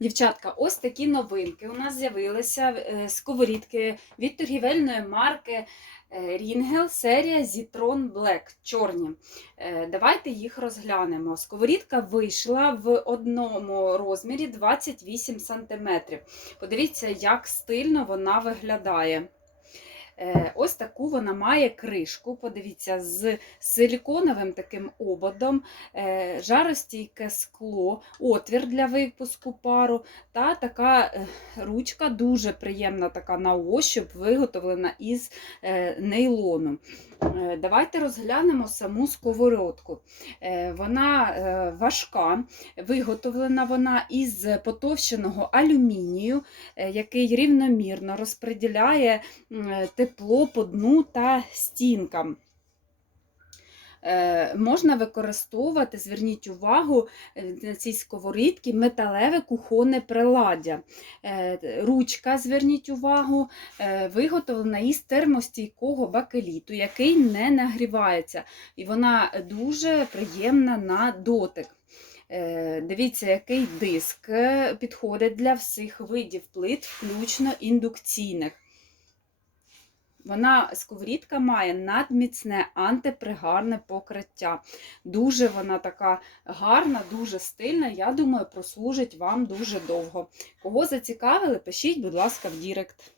Дівчатка, ось такі новинки. У нас з'явилися е, сковорідки від торгівельної марки Рінгел, серія Zitron Black, чорні. Е, Давайте їх розглянемо. Сковорідка вийшла в одному розмірі 28 см. Подивіться, як стильно вона виглядає. Е, Ось таку вона має кришку, подивіться, з силіконовим таким ободом, е, жаростійке скло, отвір для випуску пару та така е, ручка дуже приємна така на ощуп, виготовлена із нейлону. Е, Давайте розглянемо саму сковородку. Е, Вона е, важка, виготовлена вона із потовщеного алюмінію, який рівномірно розподіляє тепло по дну та стінкам. Е, Можна використовувати, зверніть увагу, е, на цій сковорідці металеве кухонне приладдя. Е, Ручка, зверніть увагу, виготовлена із термостійкого бакеліту, який не нагрівається. І вона дуже приємна на дотик. Дивіться, який диск підходить для всіх видів плит, включно індукційних. Вона сковорідка має надміцне антипригарне покриття. Дуже вона така гарна, дуже стильна. Я думаю, прослужить вам дуже довго. Кого зацікавили, пишіть, будь ласка, в Дірект.